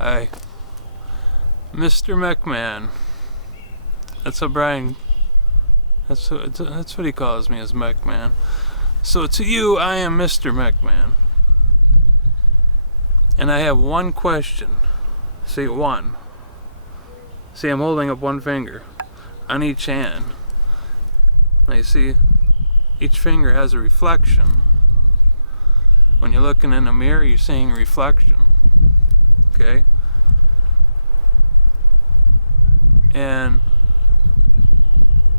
Hi. Mr. McMahon. That's what Brian... That's what he calls me, as McMahon. So to you, I am Mr. McMahon. And I have one question. See, one. See, I'm holding up one finger on each hand. Now you see, each finger has a reflection. When you're looking in a mirror, you're seeing a reflection. Okay? And,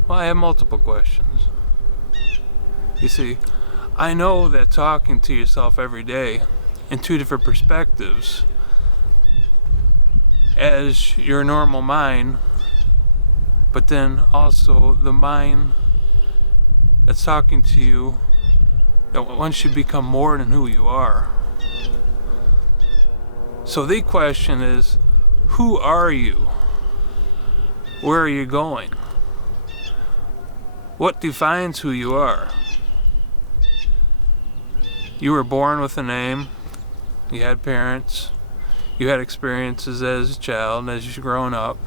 well, I have multiple questions. You see, I know that talking to yourself every day in two different perspectives, as your normal mind, but then also the mind that's talking to you, that once you become more than who you are. So the question is, who are you? Where are you going? What defines who you are? You were born with a name, you had parents, you had experiences as a child, as you're growing up.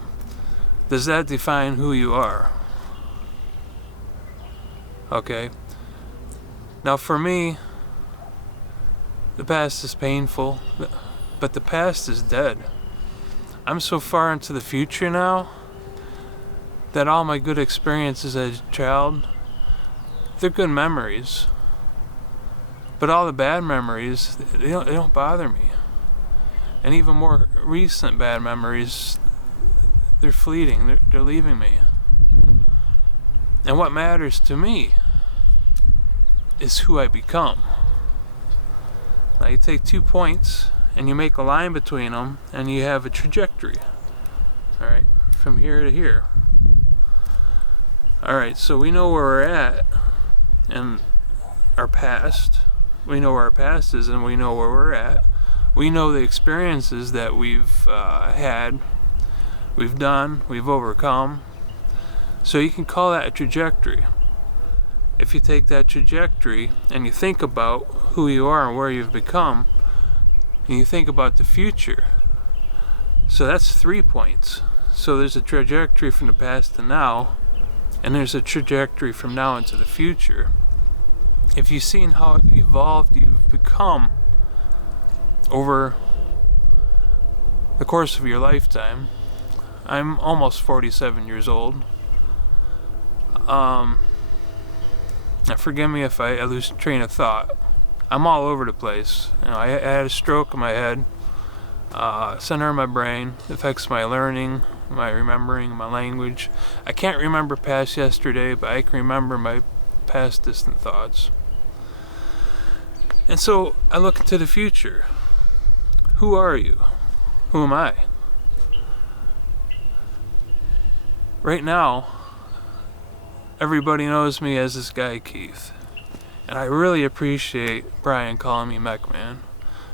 Does that define who you are? Okay. Now for me, the past is painful, but the past is dead. I'm so far into the future now that all my good experiences as a child, they're good memories. But all the bad memories, they don't bother me. And even more recent bad memories, they're fleeting, they're leaving me. And what matters to me is who I become. Now you take 2 points and you make a line between them and you have a trajectory. Alright, from here to here. Alright, so we know where we're at in our past. We know where our past is and we know where we're at. We know the experiences that we've had, we've done, we've overcome. So you can call that a trajectory. If you take that trajectory and you think about who you are and where you've become, and you think about the future, so that's 3 points. So there's a trajectory from the past to now, and there's a trajectory from now into the future. If you've seen how evolved you've become over the course of your lifetime, I'm almost 47 years old. Now forgive me if I lose train of thought. I'm all over the place. You know, I had a stroke in my head, center of my brain. It affects my learning, my remembering, my language. I can't remember past yesterday, but I can remember my past distant thoughts. And so I look into the future. Who are you? Who am I? Right now, everybody knows me as this guy Keith. And I really appreciate Brian calling me McMahon,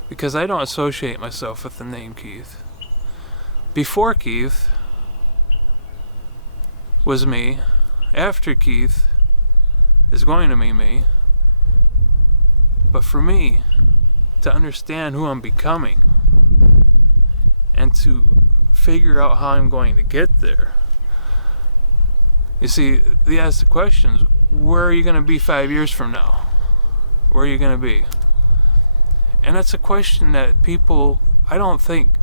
because I don't associate myself with the name Keith. Before Keith was me. After Keith is going to be me. But for me, to understand who I'm becoming and to figure out how I'm going to get there. You see, they ask the questions, where are you going to be 5 years from now? Where are you going to be? And that's a question that people, I don't think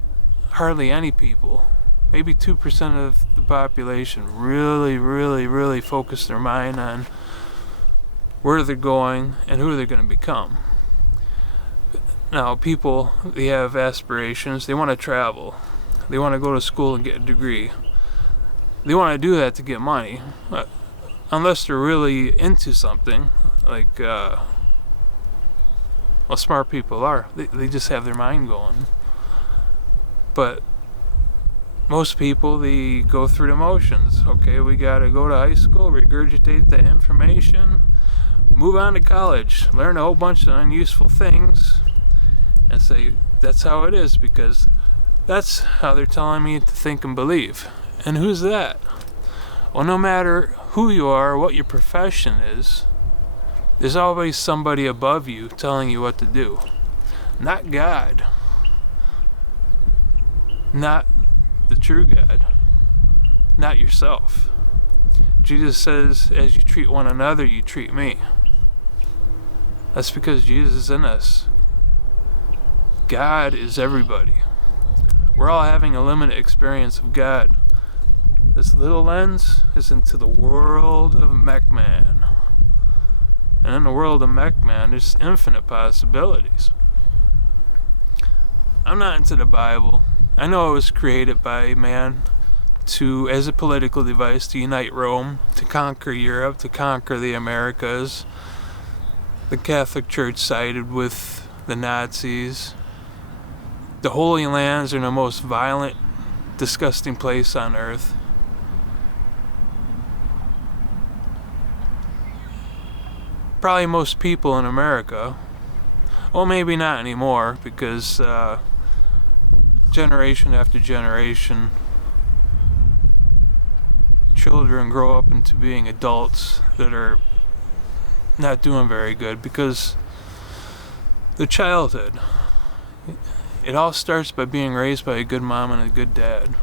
hardly any people, maybe 2% of the population really focus their mind on where they're going and who they're going to become. Now, people, they have aspirations. They want to travel. They want to go to school and get a degree. They want to do that to get money. Unless they're really into something, like, well, smart people are. They just have their mind going. But most people, they go through the motions. Okay, we got to go to high school, regurgitate the information, move on to college, learn a whole bunch of unuseful things, and say, that's how it is, because that's how they're telling me to think and believe. And who's that? Well, no matter who you are, what your profession is, there's always somebody above you telling you what to do. Not God. not the true God, not yourself. Jesus says, as you treat one another, you treat me. That's because Jesus is in us. God is everybody. We're all having a limited experience of God. This little lens is into the world of Mech-Man. And in the world of Mech-Man, there's infinite possibilities. I'm not into the Bible. I know it was created by man as a political device to unite Rome, to conquer Europe, to conquer the Americas. The Catholic Church sided with the Nazis. The Holy Lands are the most violent, disgusting place on earth. Probably most people in America, well, maybe not anymore, because generation after generation, children grow up into being adults that are not doing very good because the childhood. It all starts by being raised by a good mom and a good dad.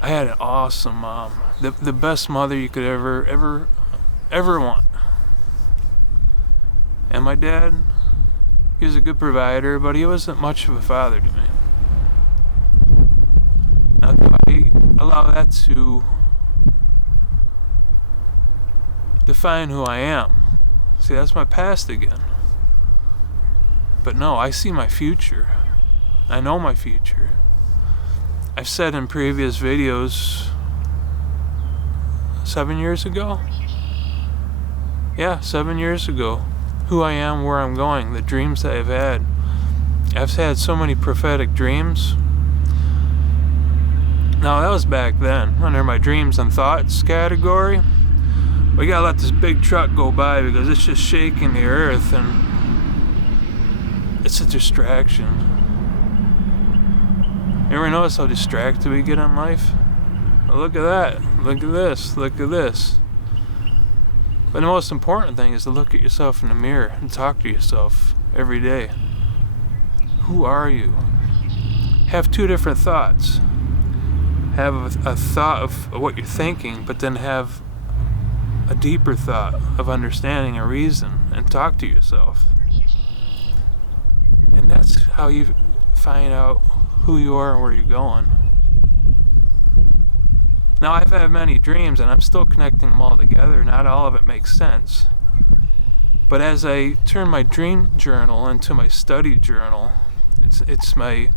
I had an awesome mom, the best mother you could ever want. And my dad, he was a good provider, but he wasn't much of a father to me. Now, do I allow that to define who I am? See, that's my past again. But no, I see my future. I know my future. I've said in previous videos 7 years ago? Yeah, 7 years ago. Who I am, where I'm going, the dreams that I've had. I've had so many prophetic dreams. Now, that was back then, under my dreams and thoughts category. We gotta let this big truck go by because it's just shaking the earth and it's a distraction. You ever notice how distracted we get in life? Well, look at that. Look at this. Look at this. But the most important thing is to look at yourself in the mirror and talk to yourself every day. Who are you? Have two different thoughts. Have a thought of what you're thinking, but then have a deeper thought of understanding a reason and talk to yourself. And that's how you find out who you are and where you're going. Now, I've had many dreams and I'm still connecting them all together. Not all of it makes sense. But as I turn my dream journal into my study journal, it's my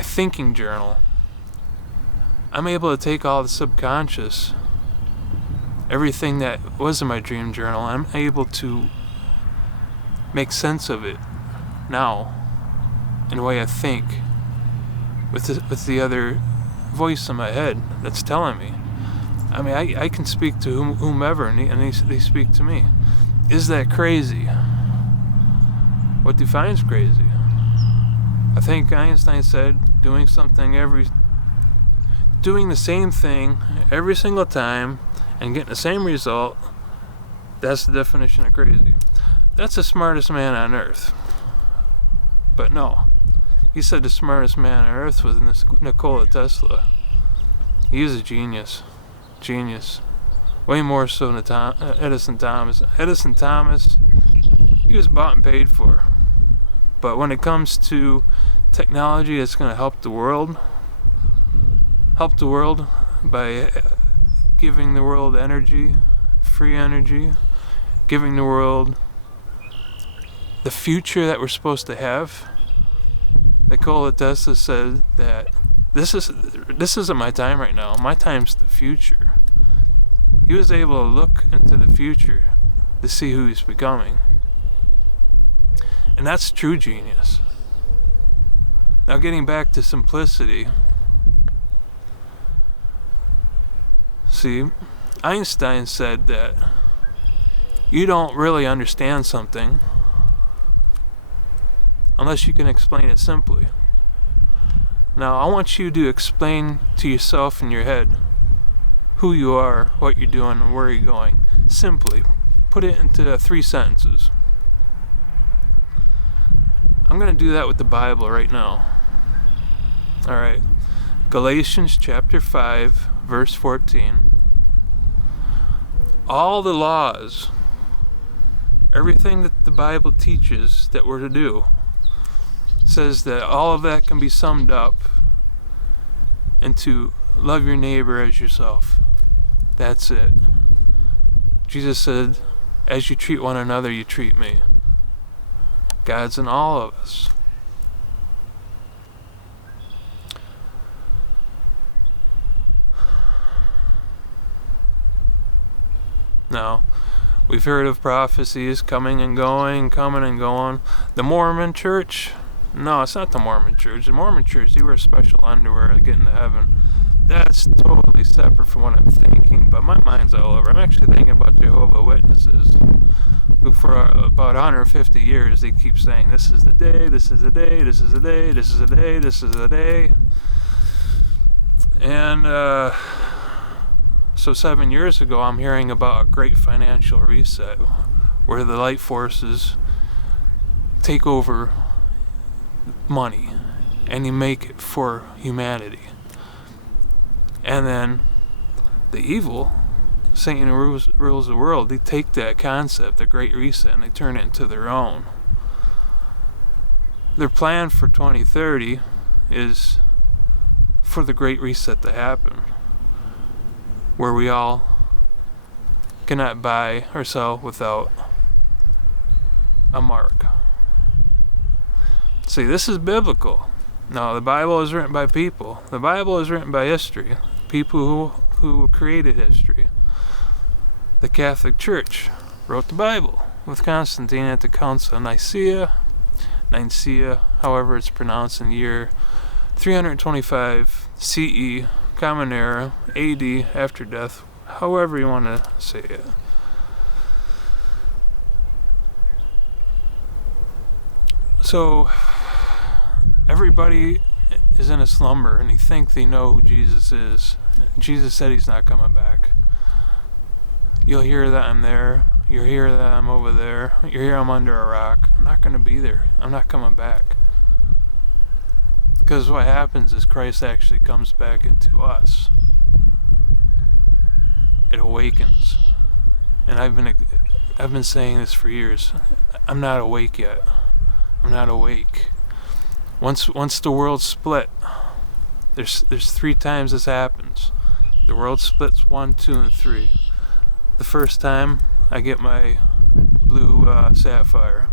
thinking journal, I'm able to take all the subconscious, everything that was in my dream journal, I'm able to make sense of it now in the way I think with the other voice in my head that's telling me. I mean, I can speak to whomever and they speak to me. Is that crazy? What defines crazy? I think Einstein said doing the same thing every single time and getting the same result, that's the definition of crazy. That's the smartest man on earth. But no, he said the smartest man on earth was Nikola Tesla. He was a genius. Way more so than Edison Thomas. Edison Thomas, he was bought and paid for. But when it comes to technology that's going to help the world by giving the world energy, free energy, giving the world the future that we're supposed to have. Nikola Tesla said that this isn't my time right now. My time's the future. He was able to look into the future to see who he's becoming. And that's true genius. Now, getting back to simplicity. See, Einstein said that you don't really understand something unless you can explain it simply. Now, I want you to explain to yourself in your head who you are, what you're doing, and where you're going. Simply. Put it into 3 sentences. I'm going to do that with the Bible right now. Alright. Galatians chapter 5, verse 14. All the laws, everything that the Bible teaches that we're to do, says that all of that can be summed up into love your neighbor as yourself. That's it. Jesus said, as you treat one another, you treat me. God's in all of us. Now, we've heard of prophecies coming and going. The Mormon church? No, it's not the Mormon church. The Mormon church, they wear special underwear to get into heaven. That's totally separate from what I'm thinking, but my mind's all over. I'm actually thinking about Jehovah's Witnesses, who for about 150 years, they keep saying, this is the day, this is the day, this is the day, this is the day, this is the day. And so 7 years ago, I'm hearing about a great financial reset, where the light forces take over money, and you make it for humanity. And then the evil, Satan who rules the world, they take that concept, the Great Reset, and they turn it into their own. Their plan for 2030 is for the Great Reset to happen, where we all cannot buy or sell without a mark. See, this is biblical. No, the Bible is written by people. The Bible is written by history. People who created history. The Catholic Church wrote the Bible with Constantine at the Council of Nicaea, however it's pronounced, in the year 325 CE, Common Era, AD, after death, however you want to say it. So, everybody is in a slumber, and they think they know who Jesus is. Jesus said he's not coming back. You'll hear that I'm there. You'll hear that I'm over there. You'll hear I'm under a rock. I'm not going to be there. I'm not coming back. Because what happens is Christ actually comes back into us. It awakens. And I've been saying this for years. I'm not awake yet. I'm not awake. Once the world split, there's 3 times this happens. The world splits 1, 2, and 3. The first time, I get my blue sapphire.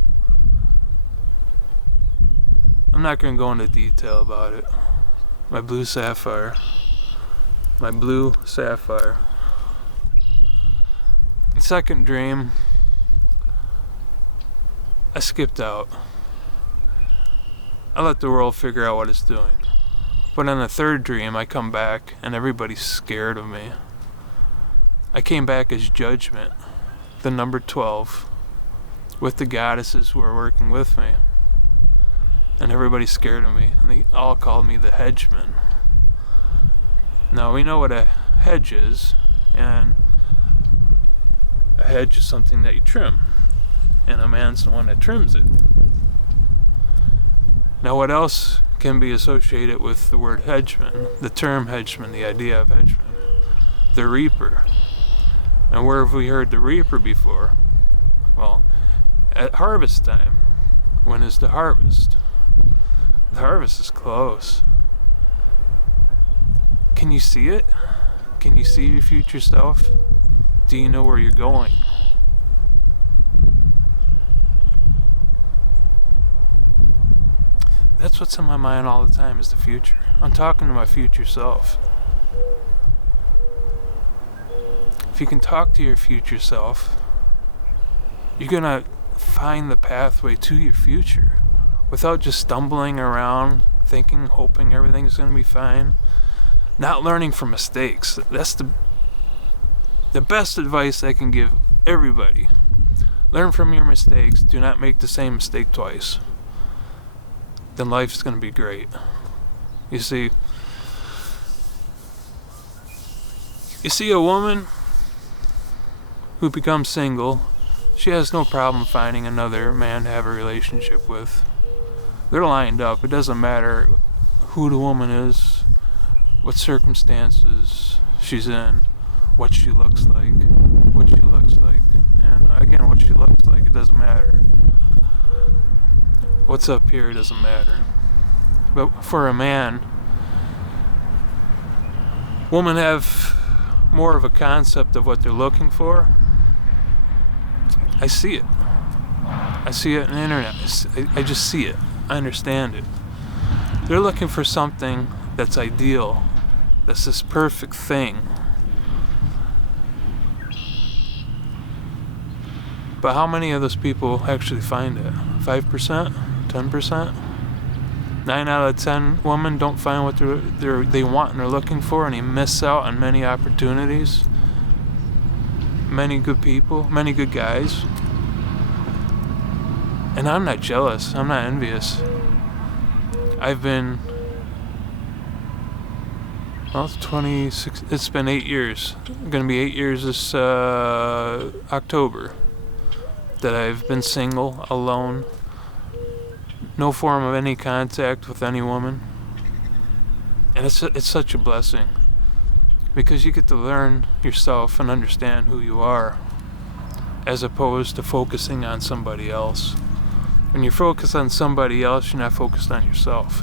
I'm not going to go into detail about it. My blue sapphire. My blue sapphire. Second dream, I skipped out. I let the world figure out what it's doing. But in the third dream, I come back and everybody's scared of me. I came back as Judgment, the number 12, with the goddesses who are working with me. And everybody's scared of me. And they all called me the Hedgeman. Now, we know what a hedge is, and a hedge is something that you trim. And a man's the one that trims it. Now, what else can be associated with the word hedgeman? The term hedgeman, the idea of hedgeman. The reaper. And where have we heard the reaper before? Well, at harvest time. When is the harvest? The harvest is close. Can you see it? Can you see your future self? Do you know where you're going? That's what's in my mind all the time, is the future. I'm talking to my future self. If you can talk to your future self, you're going to find the pathway to your future without just stumbling around, thinking, hoping everything's going to be fine. Not learning from mistakes. That's the best advice I can give everybody. Learn from your mistakes. Do not make the same mistake twice. Then life's going to be great. You see a woman who becomes single, she has no problem finding another man to have a relationship with. They're lined up. It doesn't matter who the woman is, what circumstances she's in, what she looks like. And again, what she looks like, it doesn't matter. What's up here doesn't matter. But for a man, women have more of a concept of what they're looking for. I see it. I see it on the internet. I just see it. I understand it. They're looking for something that's ideal, that's this perfect thing. But how many of those people actually find it? 5%? 10%? 9 out of 10 women don't find what they want and they're looking for, and they miss out on many opportunities, many good people, many good guys. And I'm not jealous. I'm not envious. I've been, well, it's 26. It's been 8 years. It's gonna be 8 years this October that I've been single, alone, no form of any contact with any woman, and it's such a blessing because you get to learn yourself and understand who you are, as opposed to focusing on somebody else. When you focus on somebody else, you're not focused on yourself.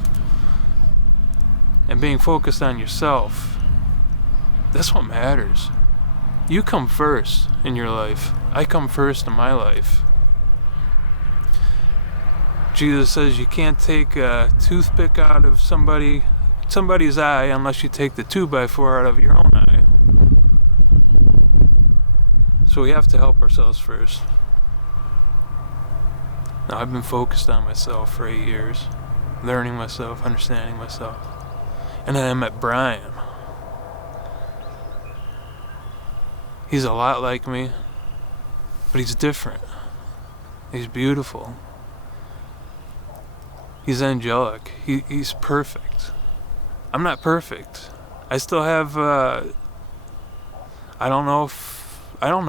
And being focused on yourself, that's what matters. You come first in your life. I come first in my life. Jesus says you can't take a toothpick out of somebody's eye unless you take the 2x4 out of your own eye. So we have to help ourselves first. Now, I've been focused on myself for 8 years, learning myself, understanding myself. And then I met Brian. He's a lot like me, but he's different. He's beautiful. He's angelic. He's perfect. I'm not perfect. I still have, I don't know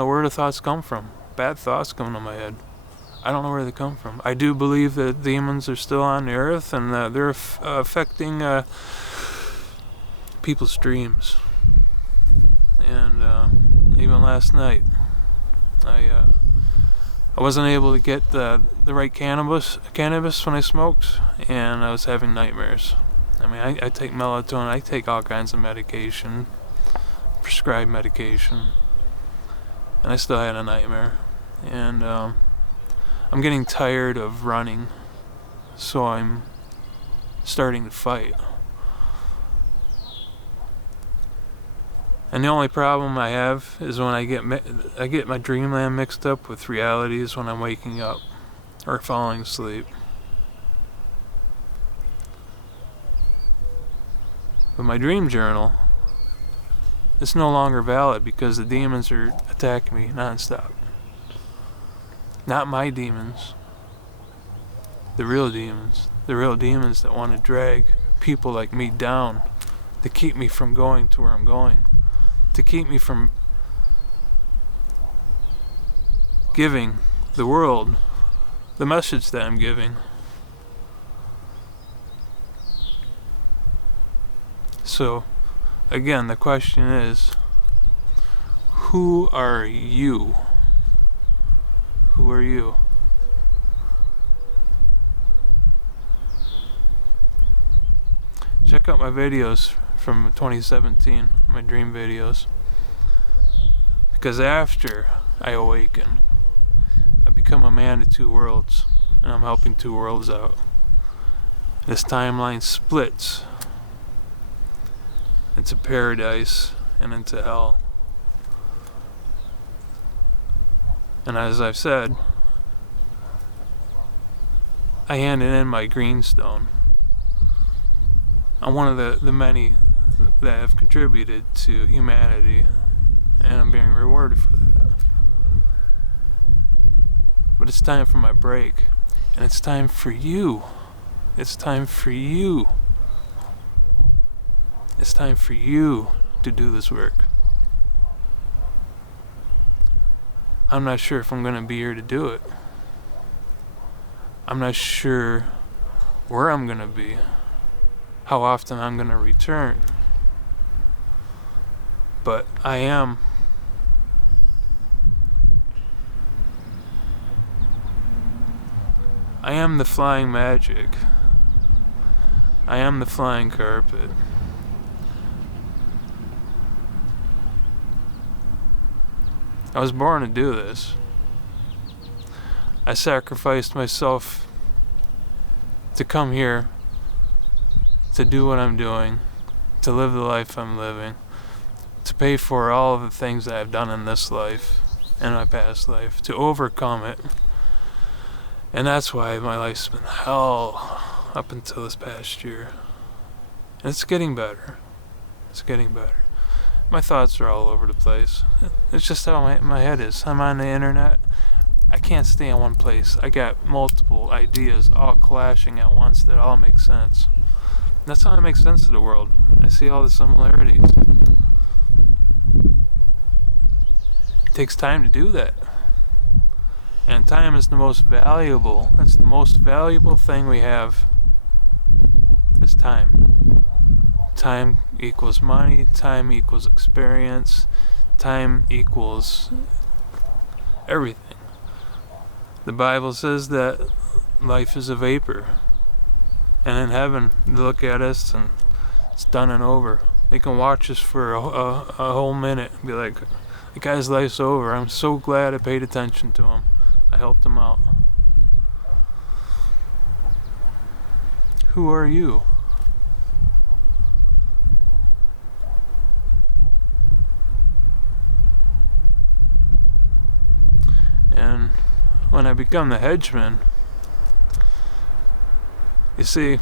where the thoughts come from. Bad thoughts come to my head. I don't know where they come from. I do believe that demons are still on the earth and they're affecting people's dreams. And even last night, I wasn't able to get the right cannabis when I smoked, and I was having nightmares. I mean, I take melatonin, I take all kinds of medication, prescribed medication, and I still had a nightmare. And I'm getting tired of running, so I'm starting to fight. And the only problem I have is when I get my dreamland mixed up with realities when I'm waking up or falling asleep. But my dream journal is no longer valid because the demons are attacking me nonstop. Not my demons. The real demons. The real demons that want to drag people like me down to keep me from going to where I'm going. To keep me from giving the world the message that I'm giving. So, again, the question is, who are you? Who are you? Check out my videos from 2017, my dream videos. Because after I awaken, I become a man of two worlds, and I'm helping two worlds out. This timeline splits into paradise and into hell. And as I've said, I handed in my greenstone. I'm one of the many that have contributed to humanity, and I'm being rewarded for that. But it's time for my break, and it's time for you. It's time for you. It's time for you to do this work. I'm not sure if I'm going to be here to do it. I'm not sure where I'm gonna be, how often I'm gonna return. But I am the flying magic. I am the flying carpet. I was born to do this. I sacrificed myself to come here, to do what I'm doing, to live the life I'm living, to pay for all of the things that I've done in this life, in my past life, to overcome it. And that's why my life's been hell up until this past year. And it's getting better. It's getting better. My thoughts are all over the place. It's just how my head is. I'm on the internet. I can't stay in one place. I got multiple ideas all clashing at once that all make sense. That's how I make sense of the world. I see all the similarities. It takes time to do that. And time is the most valuable. That's the most valuable thing we have. Is time. Time equals money. Time equals experience. Time equals everything. The Bible says that life is a vapor. And in heaven, they look at us and it's done and over. They can watch us for a whole minute and be like, the guy's life's over. I'm so glad I paid attention to him. I helped him out. Who are you? And when I become the hedgeman, you see,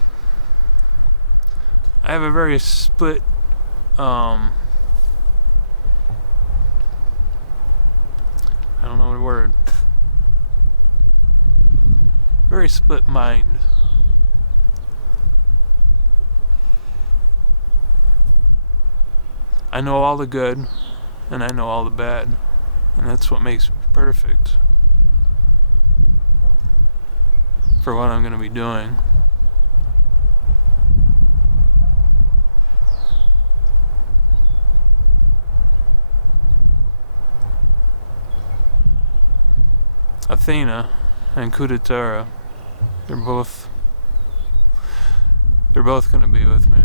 I have a very split I don't know the word. Very split mind. I know all the good and I know all the bad, and that's what makes me perfect for what I'm going to be doing. Athena and Kudetara, they're both going to be with me.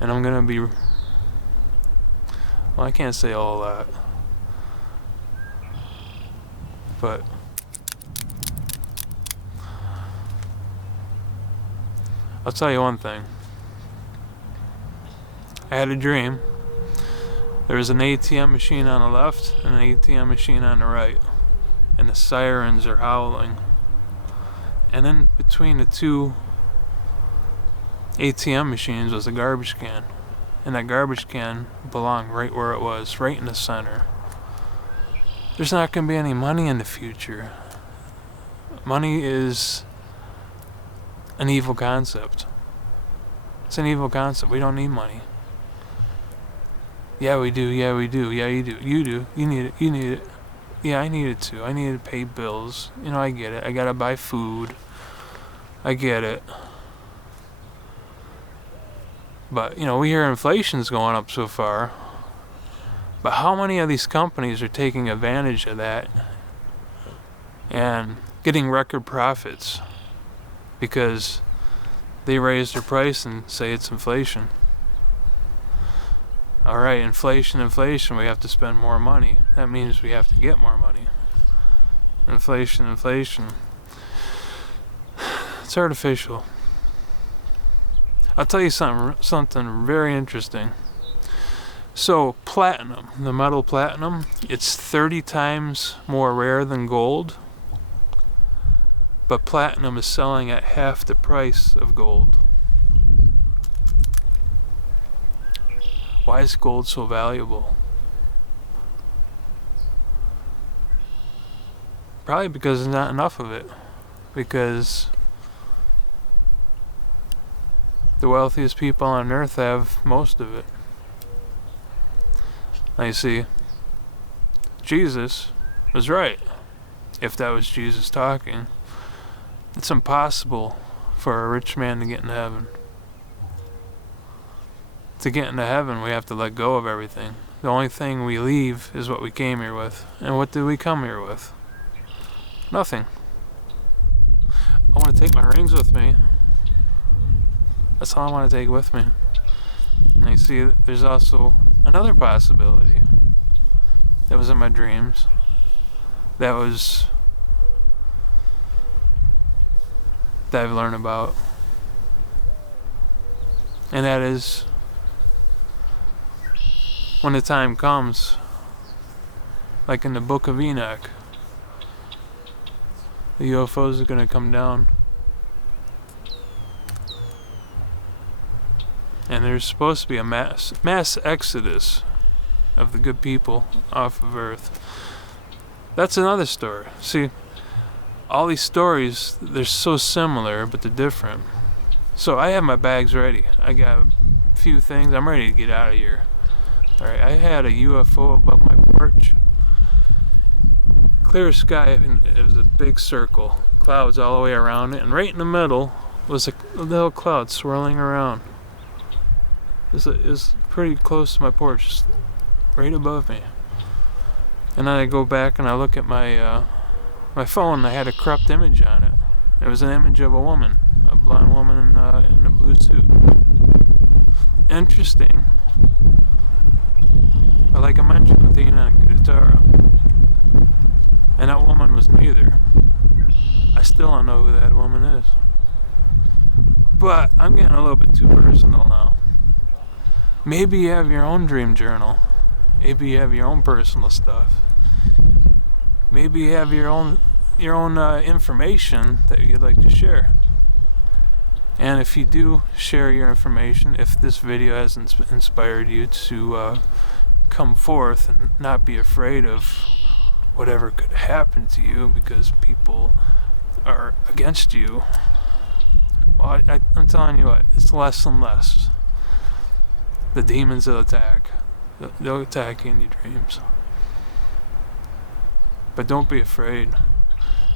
And I'm going to be, well, I can't say all that, but I'll tell you one thing. I had a dream. There was an ATM machine on the left and an ATM machine on the right, and the sirens are howling. And in between the two ATM machines was a garbage can, and that garbage can belonged right where it was, right in the center. There's not going to be any money in the future. Money is an evil concept. It's an evil concept. We don't need money. Yeah, we do. Yeah, we do. Yeah, you do. You do. You need it. You need it. Yeah, I need it too. I need to pay bills. You know, I get it. I gotta buy food. I get it. But, you know, we hear inflation's going up so far. But how many of these companies are taking advantage of that and getting record profits because they raise their price and say it's inflation? Alright, inflation, we have to spend more money. That means we have to get more money. Inflation. It's artificial. I'll tell you something very interesting. So, platinum, the metal platinum, it's 30 times more rare than gold. But platinum is selling at half the price of gold. Why is gold so valuable? Probably because there's not enough of it. Because the wealthiest people on earth have most of it. Now you see, Jesus was right. if that was Jesus talking. It's impossible for a rich man to get into heaven. To get into heaven, we have to let go of everything. The only thing we leave is what we came here with. And what did we come here with? Nothing. I want to take my rings with me. That's all I want to take with me. And you see, there's also another possibility that was in my dreams. That I've learned about. And that is, when the time comes, like in the Book of Enoch, the UFOs are going to come down. And there's supposed to be a mass exodus of the good people off of Earth. That's another story. See, all these stories, they're so similar, but they're different. So I have my bags ready. I got a few things. I'm ready to get out of here. Alright, I had a UFO above my porch. Clear sky, and it was a big circle. Clouds all the way around it, and right in the middle was a little cloud swirling around. It was pretty close to my porch, just right above me. And then I go back and I look at my phone, and I had a cropped image on it. It was an image of a woman, a blonde woman in a blue suit. Interesting. But like I mentioned with Enoch Guitarra, and that woman was neither. I still don't know who that woman is. But I'm getting a little bit too personal now. Maybe you have your own dream journal. Maybe you have your own personal stuff. Maybe you have your own information that you'd like to share. And if you do share your information, if this video has inspired you to come forth and not be afraid of whatever could happen to you because people are against you, well, I'm telling you what, it's less and less. The demons will attack. They'll attack you in your dreams. But don't be afraid.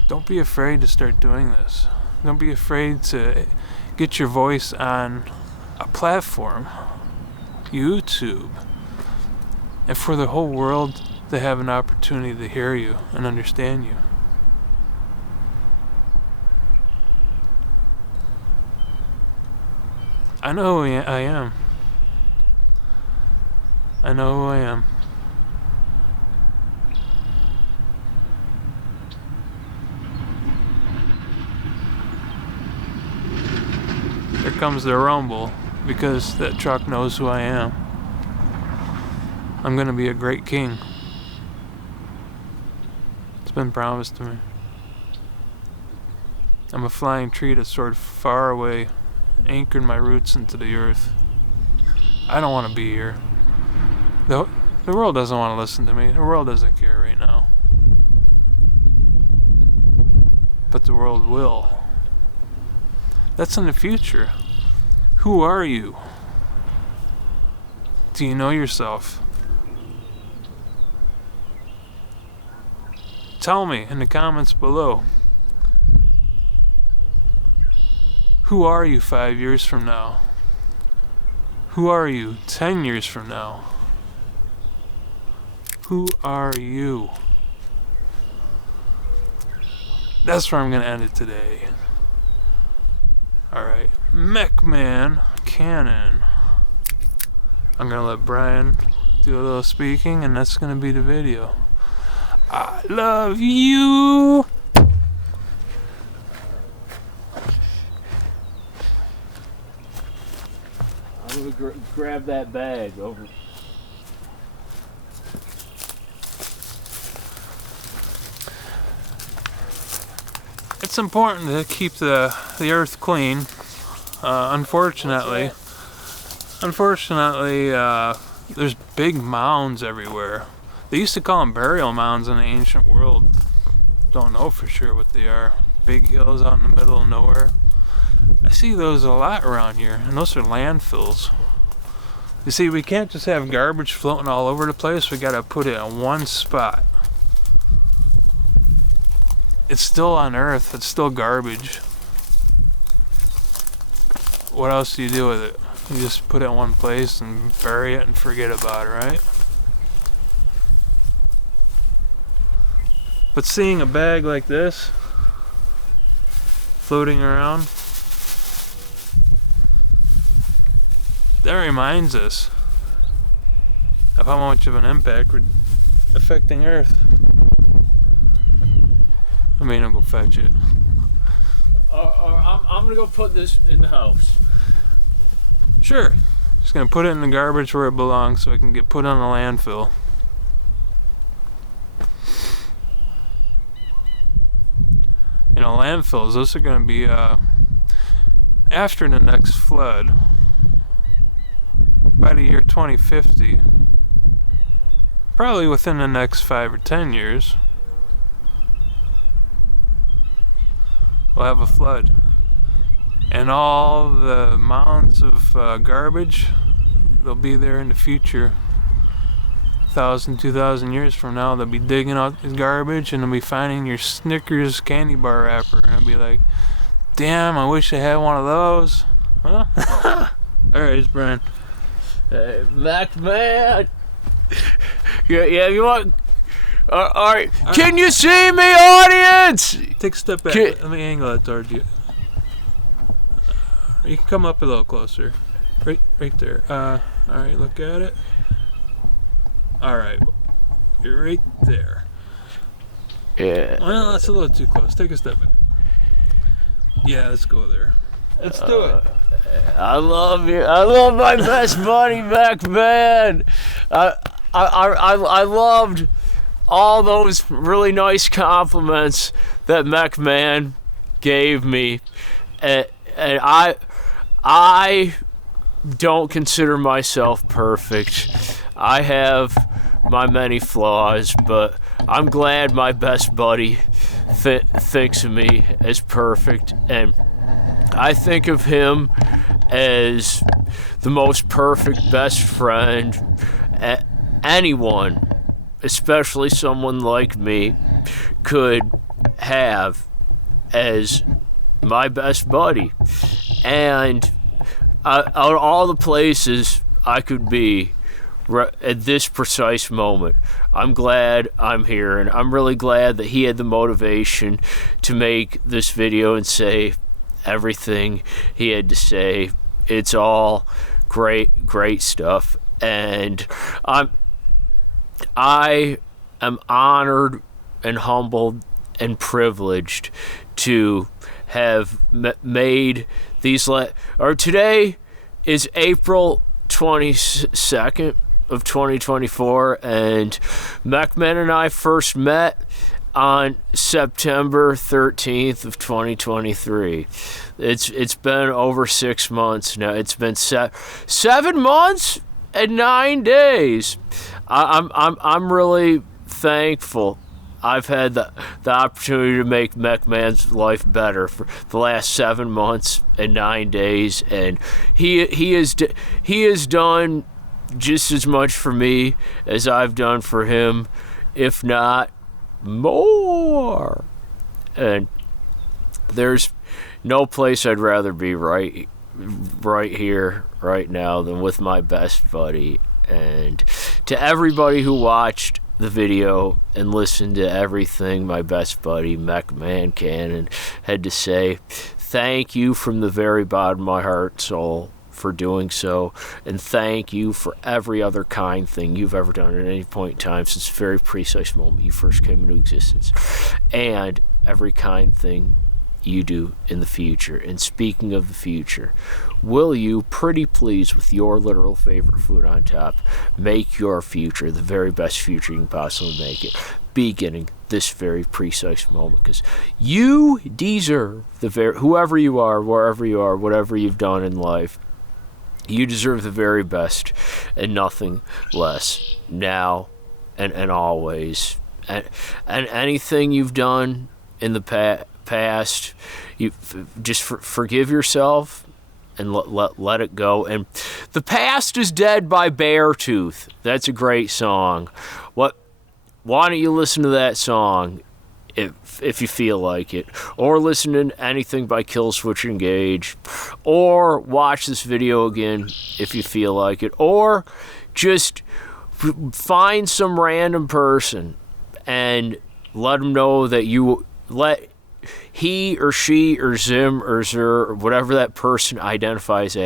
Don't be afraid to start doing this. Don't be afraid to get your voice on a platform, YouTube, and for the whole world to have an opportunity to hear you and understand you. I know who I am. I know who I am. There comes the rumble, because that truck knows who I am. I'm gonna be a great king. It's been promised to me. I'm a flying tree that soared far away, anchored my roots into the earth. I don't want to be here. The world doesn't want to listen to me. The world doesn't care right now. But the world will. That's in the future. Who are you? Do you know yourself? Tell me in the comments below. Who are you 5 years from now? Who are you 10 years from now? Who are you? That's where I'm going to end it today. Alright, MechMan Cannon. I'm going to let Brian do a little speaking, and that's going to be the video. I love you! I'm going to grab that bag over. It's important to keep the earth clean. Unfortunately, there's big mounds everywhere. They used to call them burial mounds in the ancient world. Don't know for sure what they are. Big hills out in the middle of nowhere. I see those a lot around here, and those are landfills. You see, we can't just have garbage floating all over the place. We gotta put it in one spot. it's still on Earth. It's still garbage. What else do you do with it? You just put it in one place and bury it and forget about it, right? But seeing a bag like this floating around, that reminds us of how much of an impact we're affecting Earth. I mean, I'll go fetch it. I'm gonna go put this in the house. Sure. Just gonna put it in the garbage where it belongs so it can get put on the landfill. You know, landfills, those are gonna be after the next flood, by the year 2050, probably within the next 5 or 10 years, we'll have a flood. And all the mounds of garbage, they'll be there in the future. 1,000, 2,000 years from now, they'll be digging out the garbage and they'll be finding your Snickers candy bar wrapper. And they'll be like, damn, I wish I had one of those. Huh? Alright, it's Brian. Hey, Mac Man. Yeah, you want... Alright, can you see me, audience? Take a step back. Let me angle it towards you. You can come up a little closer. Right there. Alright, look at it. Alright. You're right there. Yeah. Well, that's a little too close. Take a step back. Yeah, let's go there. Let's do it. I love you. I love my best buddy, Mac Man. I loved all those really nice compliments that Mac Man gave me. And I don't consider myself perfect. I have my many flaws, but I'm glad my best buddy thinks of me as perfect, and I think of him as the most perfect best friend anyone, especially someone like me, could have as my best buddy. And out of all the places I could be at this precise moment, I'm glad I'm here, and I'm really glad that he had the motivation to make this video and say everything he had to say. It's all great stuff, and I am honored and humbled and privileged to have made these today is April 22nd of 2024, and MacMan and I first met on September 13th of 2023. It's been over 6 months now. It's been 7 months and 9 days. I'm really thankful I've had the opportunity to make MacMan's life better for the last 7 months and 9 days, and he has done just as much for me as I've done for him, if not more. And there's no place I'd rather be right here, right now, than with my best buddy. And to everybody who watched the video and listened to everything my best buddy MacMan Cannon had to say, thank you from the very bottom of my heart, soul, for doing so, and thank you for every other kind thing you've ever done at any point in time since the very precise moment you first came into existence, and every kind thing you do in the future. And speaking of the future, will you, pretty please, with your literal favorite food on top, make your future the very best future you can possibly make it, beginning this very precise moment, because you deserve whoever you are, wherever you are, whatever you've done in life, you deserve the very best and nothing less, now and always. And anything you've done in the past, you just forgive yourself and let it go. And The Past is Dead by Beartooth. That's a great song. Why don't you listen to that song? if you feel like it, or listen to anything by Killswitch Engage, or watch this video again if you feel like it, or just find some random person and let them know that you let he or she or Zim or Zer, or whatever that person identifies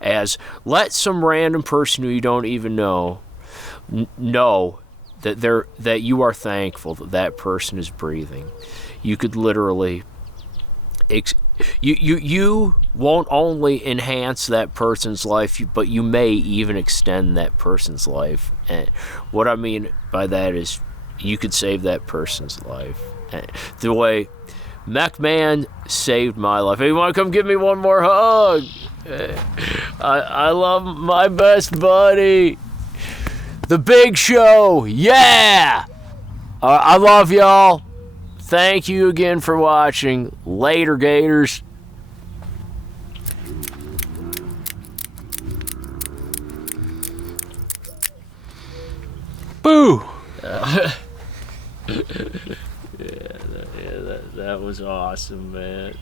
as, let some random person who you don't even know that you are thankful that that person is breathing. You could literally you won't only enhance that person's life, but you may even extend that person's life. And what I mean by that is you could save that person's life. The way MechMan saved my life. Hey, you want to come give me one more hug? I love my best buddy. The Big Show. Yeah! I love y'all. Thank you again for watching. Later, Gators. Boo! That was awesome, man.